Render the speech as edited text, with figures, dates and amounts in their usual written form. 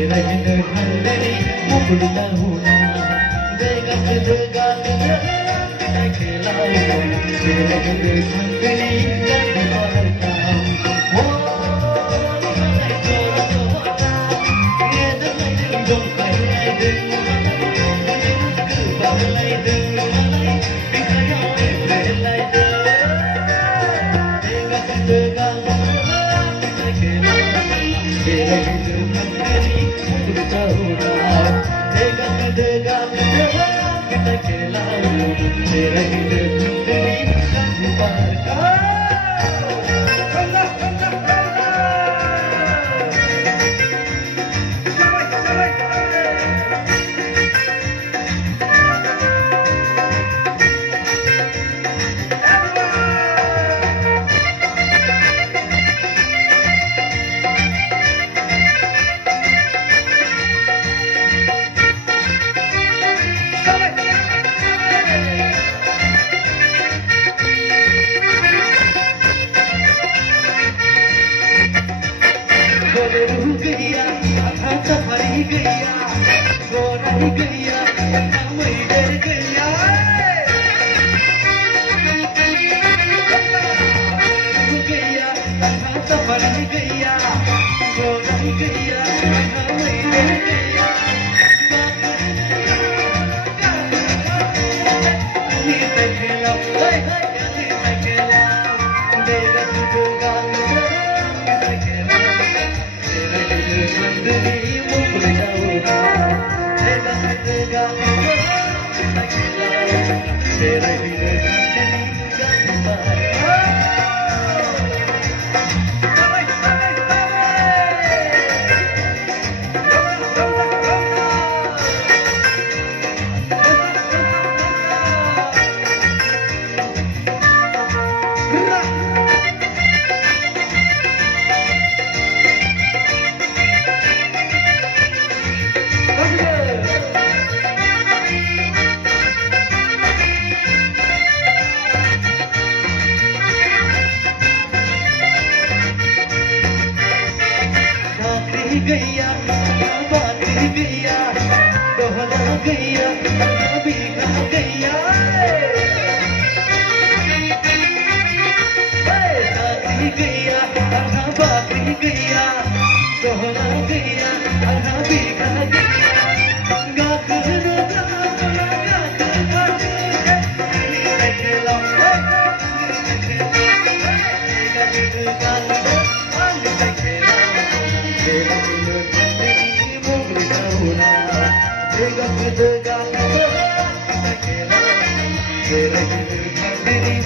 रहित खंडणी मुकुट होना जगात जगात खेळा रहित खंडणी जगवारता हो गैया सफारी गैया गोराई गैया मैडर गैया गैया सफारी गैया गोराई गैया मैडर गैया गैया बाती गैया दोहरा गैया बीघा गैया साथी गैया बाती गैया दोहरा गैया बीघा गैया जगात जगात खेळा रहित खंडणी